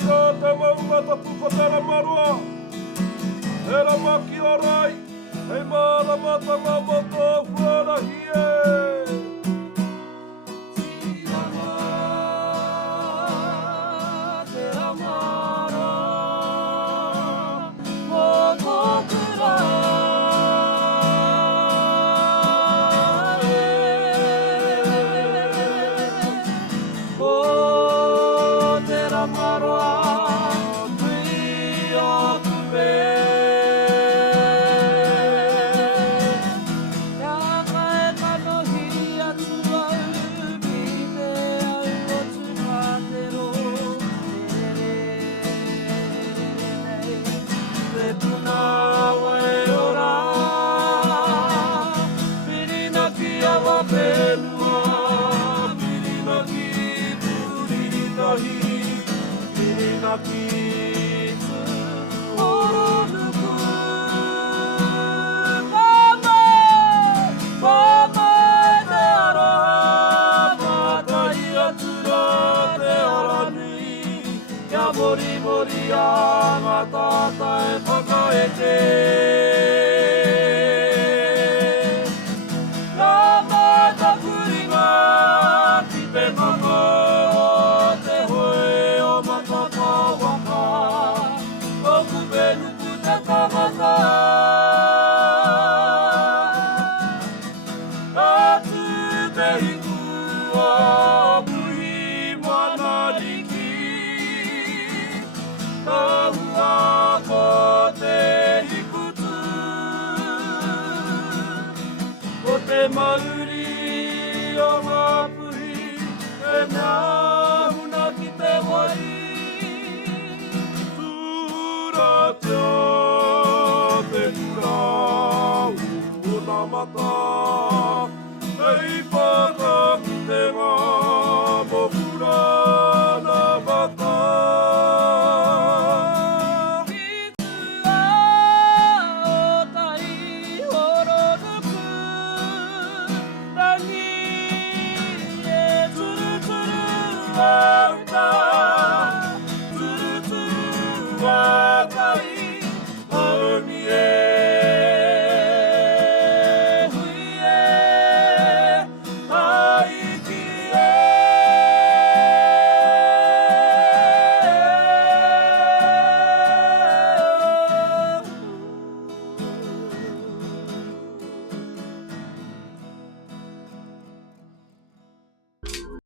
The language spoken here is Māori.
iro te maumata tuko tera marua. Tera maki o rai, hei mara mata mamoto wharahie. Mori mori a matata e whakaete. Nā mata kuringa ki te mama o te hoe o matata waka. Oku me nuku te tangata. Atu te hiku o puhi mana riki. Tahua ko te hikutu, ko te mauri